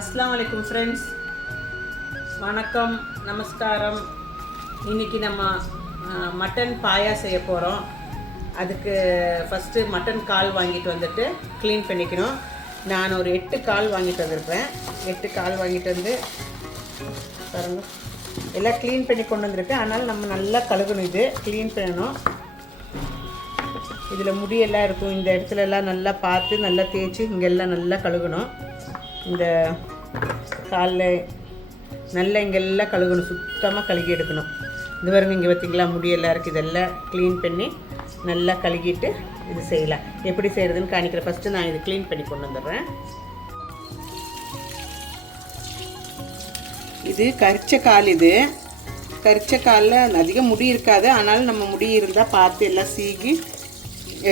அஸ்ஸலாமு அலைக்கும் ஃப்ரெண்ட்ஸ், வணக்கம், நமஸ்காரம். இன்றைக்கி நம்ம மட்டன் பாயா செய்ய போகிறோம். அதுக்கு ஃபஸ்ட்டு மட்டன் கால் வாங்கிட்டு வந்துட்டு க்ளீன் பண்ணிக்கணும். நான் ஒரு 8 கால் வாங்கிட்டு வந்திருப்பேன். 8 கால் வாங்கிட்டு வந்து பாருங்க, எல்லாம் க்ளீன் பண்ணி கொண்டு வந்திருக்கேன். அதனால் நம்ம நல்லா கழுகணும். இது க்ளீன் பண்ணணும். இதில் முடியெல்லாம் இருக்கும். இந்த இடத்துலலாம் நல்லா பார்த்து நல்லா தேய்ச்சி இங்கெல்லாம் நல்லா கழுகணும். இந்த காலில் நல்லா இங்கெல்லாம் கழுகணும். சுத்தமாக கழுகி எடுக்கணும். இது பாருங்க, இங்கே பார்த்திங்களா முடியெல்லாம் இருக்குது. இதெல்லாம் க்ளீன் பண்ணி நல்லா கழுகிட்டு இது செய்யலாம். எப்படி செய்கிறதுன்னு காணிக்கிறேன். ஃபஸ்ட்டு நான் இது க்ளீன் பண்ணி கொண்டு வந்துடுறேன். இது கரிச்ச கால். இது கரிச்ச காலில் அதிக முடி இருக்காது. ஆனாலும் நம்ம முடி இருந்தால் பார்த்து எல்லாம் சீகி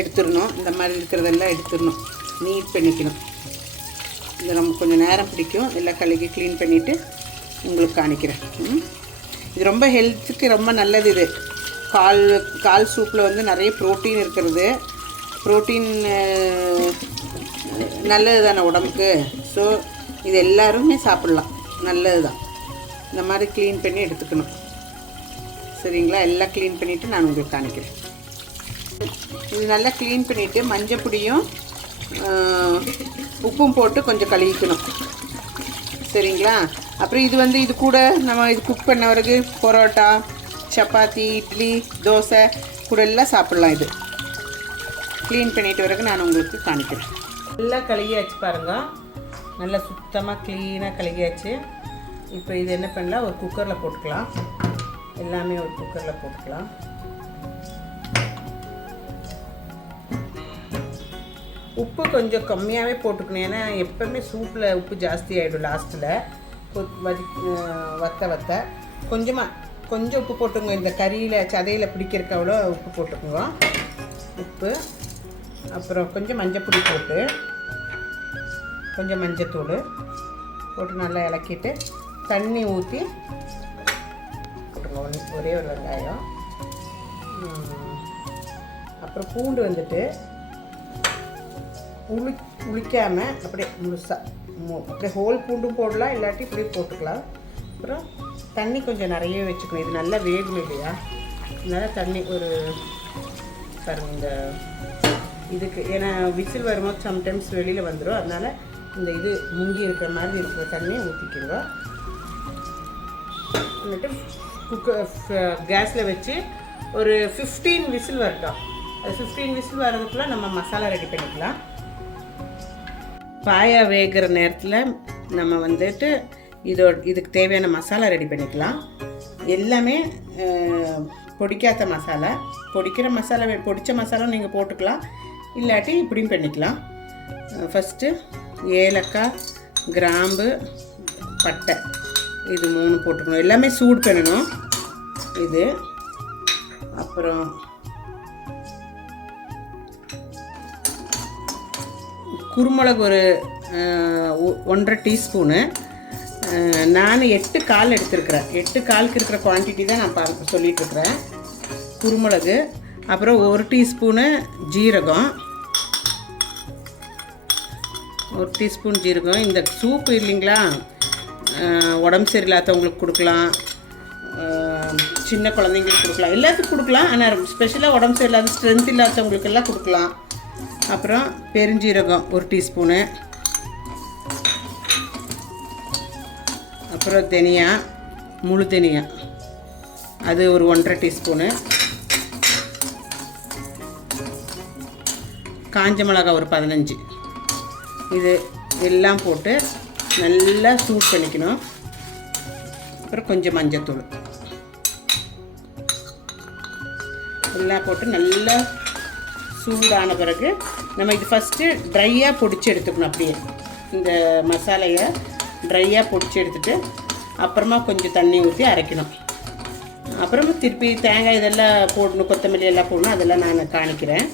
எடுத்துடணும். இந்த மாதிரி இருக்கிறதெல்லாம் எடுத்துடணும், நீட் பண்ணிக்கணும். இது நமக்கு கொஞ்சம் நேரம் பிடிக்கும். எல்லாம் கழுகி க்ளீன் பண்ணிவிட்டு உங்களுக்கு காணிக்கிறேன். இது ரொம்ப ஹெல்த்துக்கு ரொம்ப நல்லது. இது கால் சூப்பில் வந்து நிறைய ப்ரோட்டீன் இருக்கிறது. ப்ரோட்டீன் நல்லது தானே உடம்புக்கு. ஸோ இது எல்லாருமே சாப்பிட்லாம், நல்லது தான். இந்த மாதிரி க்ளீன் பண்ணி எடுத்துக்கணும். சரிங்களா? எல்லாம் க்ளீன் பண்ணிவிட்டு நான் உங்களுக்கு காணிக்கிறேன். இது நல்லா க்ளீன் பண்ணிவிட்டு மஞ்சள் பொடியும் உப்பும் போட்டு கொஞ்சம் கழுவிக்கணும். சரிங்களா? அப்புறம் இது வந்து இது கூட நம்ம இது குக் பண்ண பிறகு பரோட்டா, சப்பாத்தி, இட்லி, தோசை கூட எல்லாம் சாப்பிட்லாம். இது க்ளீன் பண்ணிட்டு பிறகு நான் உங்களுக்கு காணிக்கிறேன். நல்லா கழுகியாச்சு பாருங்க. நல்லா சுத்தமாக க்ளீனாக கழுகியாச்சு. இப்போ இது என்ன பண்ணலாம், ஒரு குக்கரில் போட்டுக்கலாம். எல்லாமே ஒரு குக்கரில் போட்டுக்கலாம். உப்பு கொஞ்சம் கம்மியாகவே போட்டுக்கணும். ஏன்னா எப்போவுமே சூப்பில் உப்பு ஜாஸ்தி ஆகிடும். லாஸ்ட்டில் வத்த கொஞ்சம் உப்பு போட்டுங்க. இந்த கறியில் சதையில் பிடிக்கிறக்கு அவ்வளோ உப்பு போட்டுக்குங்க. உப்பு, அப்புறம் கொஞ்சம் மஞ்சப்பொடி போட்டு, கொஞ்சம் மஞ்சத்தூள் போட்டு நல்லா இலக்கிட்டு தண்ணி ஊற்றி போட்டுங்க. ஒரே ஒரு வெங்காயம், அப்புறம் பூண்டு வந்துட்டு உளிக்காமல் அப்படியே முழுசாக அப்படியே ஹோல் பூண்டும் போடலாம், இல்லாட்டி இப்படி போட்டுக்கலாம். அப்புறம் தண்ணி கொஞ்சம் நிறைய வச்சுக்கணும். இது நல்லா வேகணும் இல்லையா? அதனால் தண்ணி ஒரு பாருங்கள் இந்த இதுக்கு. ஏன்னா விசில் வரும்போது சம்டைம்ஸ் வெளியில் வந்துடும். அதனால் இந்த இது முங்கி இருக்கிற மாதிரி இருக்கிற தண்ணியை ஊற்றிக்கிடுங்க. வந்துட்டு கேஸில் வச்சு ஒரு 15 விசில் வரட்டும். அது 15 விசில் வர்றதுக்குள்ளே நம்ம மசாலா ரெடி பண்ணிக்கலாம். பாயா வேகிற நேரத்தில் நம்ம வந்துட்டு இதுக்கு தேவையான மசாலா ரெடி பண்ணிக்கலாம். எல்லாமே பொடிக்காத மசாலா. பொடிக்கிற மசாலா, பொடித்த மசாலா நீங்கள் போட்டுக்கலாம், இல்லாட்டி இப்படியும் பண்ணிக்கலாம். ஃபஸ்ட்டு ஏலக்காய், கிராம்பு, பட்டை, இது 3 போட்டுக்கணும். எல்லாமே சூடு பண்ணணும். இது அப்புறம் குருமிளகு ஒரு 1.5 டீஸ்பூனு. நான் 8 கால் எடுத்துருக்கிறேன். 8 காலுக்கு இருக்கிற குவான்டிட்டி தான் நான் சொல்லிகிட்ருக்கிறேன். குருமிளகு, அப்புறம் 1 டீஸ்பூனு ஜீரகம், 1 டீஸ்பூன் ஜீரகம். இந்த சூப்பு இல்லைங்களா, உடம்பு சரியில்லாதவங்களுக்கு கொடுக்கலாம், சின்ன குழந்தைங்களுக்கு கொடுக்கலாம், எல்லாத்துக்கும் கொடுக்கலாம். ஆனால் ஸ்பெஷலாக உடம்பு சரியில்லாத ஸ்ட்ரென்த் இல்லாதவங்களுக்கெல்லாம் கொடுக்கலாம். அப்புறம் பெருஞ்சீரகம் 1 டீஸ்பூனு, அப்புறம் தனியா, முழு தனியா அது ஒரு 1.5 டீஸ்பூனு, காஞ்ச மிளகா ஒரு 15. இது எல்லாம் போட்டு நல்லா சூட் பண்ணிக்கணும். அப்புறம் கொஞ்சம் மஞ்சத்தூள் எல்லாம் போட்டு நல்லா சூடான பிறகு நம்ம இது ஃபஸ்ட்டு ட்ரையாக பொடிச்சு எடுத்துக்கணும். அப்படியே இந்த மசாலையை ட்ரையாக பொடிச்சு எடுத்துகிட்டு அப்புறமா கொஞ்சம் தண்ணி ஊற்றி அரைக்கணும். அப்புறமா திருப்பி தேங்காய் இதெல்லாம் போடணும், கொத்தமல்லி எல்லாம் போடணும். அதெல்லாம் நான் காணிக்கிறேன்.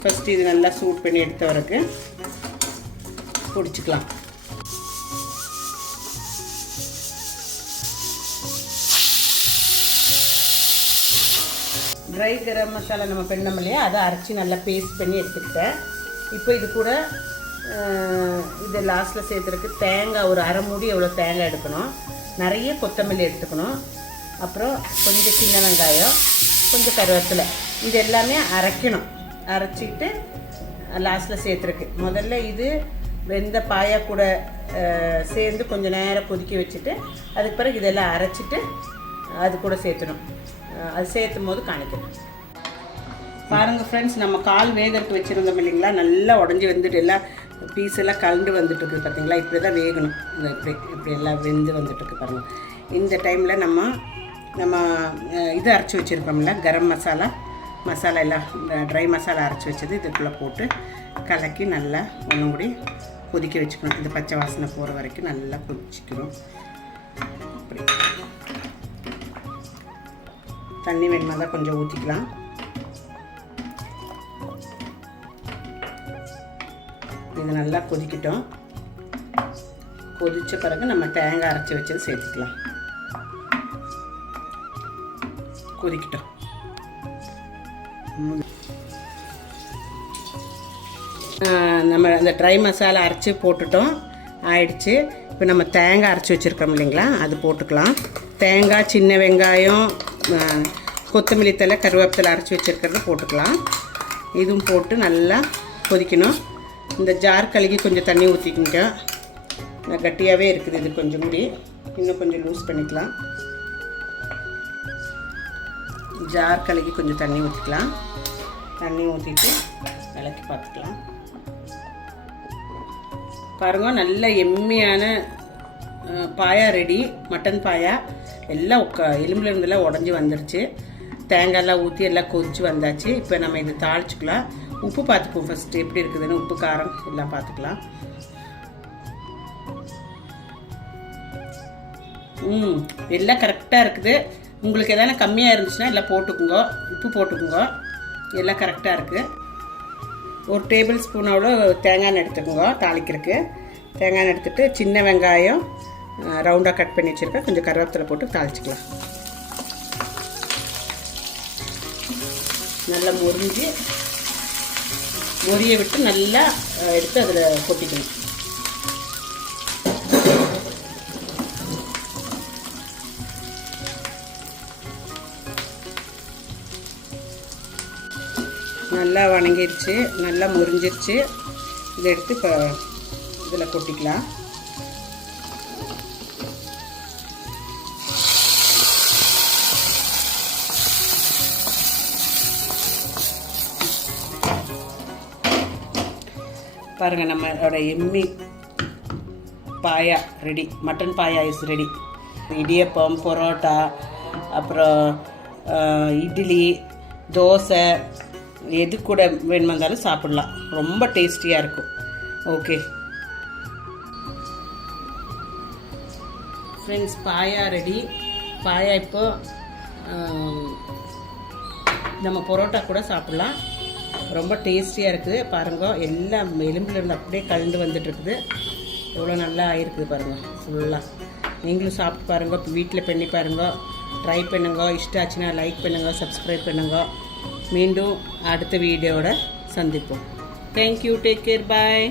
ஃபஸ்ட்டு இது நல்லா சூட் பண்ணி எடுத்த பிறகு பொடிச்சிக்கலாம். ட்ரை கரம் மசாலா நம்ம பண்ணோம் இல்லையா, அதை அரைச்சி நல்லா பேஸ்ட் பண்ணி எடுத்துக்கிட்டேன். இப்போ இது கூட இது லாஸ்ட்டில் சேர்த்துறதுக்கு தேங்காய் ஒரு அரை மூடி எவ்வளோ தேங்காய் எடுக்கணும், நிறைய கொத்தமல்லி எடுத்துக்கணும், அப்புறம் கொஞ்சம் சின்ன வெங்காயம், கொஞ்சம் கருவேப்பிலை, இது எல்லாமே அரைக்கணும். அரைச்சிட்டு லாஸ்ட்டில் சேர்த்துருக்கு. முதல்ல இது வெந்த பாயா கூட சேர்ந்து கொஞ்சம் நேரம் கொதிக்க வச்சுட்டு அதுக்கு பிறகு இதெல்லாம் அரைச்சிட்டு அது கூட சேர்த்துணும். அது சேர்த்தும் போது காணிக்கணும். பாருங்கள் ஃப்ரெண்ட்ஸ், நம்ம கால் வேகத்துக்கு வச்சுருந்தோம் இல்லைங்களா, நல்லா உடஞ்சி வந்துட்டு எல்லாம் பீஸ் எல்லாம் கலந்து வந்துட்டுருக்கு பார்த்தீங்களா. இப்படி தான் வேகணும். இப்படி எல்லாம் வெந்து வந்துட்டுருக்கு பாருங்கள். இந்த டைமில் நம்ம இது அரைச்சி வச்சுருக்கோம்ல கரம் மசாலா எல்லாம் ட்ரை மசாலா அரைச்சி வச்சது இதுக்குள்ளே போட்டு கலக்கி நல்லா ஒன்றும் கூடி கொதிக்க வச்சுக்கணும். இந்த பச்சை வாசனை போகிற வரைக்கும் நல்லா கொதிச்சிக்கணும். அப்படி தண்ணி வேணுமா தான் கொஞ்சம் ஊற்றிக்கலாம். இது நல்லா கொதிக்கட்டும். கொதித்த பிறகு நம்ம தேங்காய் அரைச்சி வச்சது சேர்த்துக்கலாம். கொதிக்கட்டும். நம்ம அந்த ட்ரை மசாலா அரைச்சி போட்டுட்டோம், ஆயிடுச்சு. இப்போ நம்ம தேங்காய் அரைச்சி வச்சுருக்கோம் இல்லைங்களா, அது போட்டுக்கலாம். தேங்காய், சின்ன வெங்காயம், கொத்தமல்லி தழை, கருவேப்பிலை அரைச்சி வச்சுருக்கிறது போட்டுக்கலாம். இதுவும் போட்டு நல்லா கொதிக்கணும். இந்த ஜார் கழுகி கொஞ்சம் தண்ணி ஊற்றிக்கிங்க. கட்டியாகவே இருக்குது இது, கொஞ்சம் முடி இன்னும் கொஞ்சம் லூஸ் பண்ணிக்கலாம். ஜார் கழுகி கொஞ்சம் தண்ணி ஊற்றிக்கலாம். தண்ணி ஊற்றிட்டு விளக்கி பார்த்துக்கலாம். பாருங்க, நல்ல எம்மியான பாயா ரெடி. மட்டன் பாயா எல்லாம் எலும்புல இருந்தெல்லாம் உடஞ்சி வந்துருச்சு. தேங்காயெல்லாம் ஊற்றி எல்லாம் கொதிச்சு வந்தாச்சு. இப்போ நம்ம இதை தாளிச்சுக்கலாம். உப்பு பார்த்துக்குவோம் ஃபஸ்ட்டு எப்படி இருக்குதுன்னு. உப்பு காரம் எல்லாம் பார்த்துக்கலாம். எல்லாம் கரெக்டாக இருக்குது. உங்களுக்கு எதனா கம்மியாக இருந்துச்சுன்னா எல்லாம் போட்டுக்குங்க, உப்பு போட்டுக்குங்க. எல்லாம் கரெக்டாக இருக்குது. ஒரு டேபிள் ஸ்பூன் அவ்வளோ தேங்காய் எண்ணெய் எடுத்துக்கோங்க தாளிக்கிறதுக்கு. தேங்காய் எண்ணெய் எடுத்துகிட்டு சின்ன வெங்காயம் ரவுண்டாக கட் பண்ணி வச்சுருக்கேன், கொஞ்சம் கருவேப்பிலை போட்டு தாளிச்சிக்கலாம். நல்லா மொரிய விட்டு நல்லா எடுத்து அதில் கொட்டிக்கணும். நல்லா வணங்கிடுச்சு, நல்லா முறிஞ்சிருச்சு. இதை எடுத்து இப்போ இதில் கொட்டிக்கலாம். பாருங்கள், நம்மளோட எம்மி paya ready. Mutton paya is ready. Idiyappam, parotta, அப்புறம் இட்லி, தோசை எது கூட வேணுமா இருந்தாலும் சாப்பிடலாம். ரொம்ப டேஸ்டியாக இருக்கும். ஓகே ஃப்ரெண்ட்ஸ், பாயா ரெடி. பாயா இப்போ நம்ம பரோட்டா கூட சாப்பிட்லாம். ரொம்ப டேஸ்டியாக இருக்குது. பாருங்கள், எல்லாம் எலும்பில் இருந்து அப்படியே கலந்து வந்துட்டுருக்குது. எவ்வளோ நல்லா ஆகிருக்குது பாருங்கள் ஃபுல்லாக. நீங்களும் சாப்பிட்டு பாருங்கள். இப்போ வீட்டில் பண்ணி பாருங்கள், ட்ரை பண்ணுங்க. இஷ்டம் ஆச்சுன்னா லைக் பண்ணுங்கள், சப்ஸ்கிரைப் பண்ணுங்கள். மீண்டும் அடுத்த வீடியோவோட சந்திப்போம். தேங்க்யூ, டேக் கேர், பாய்.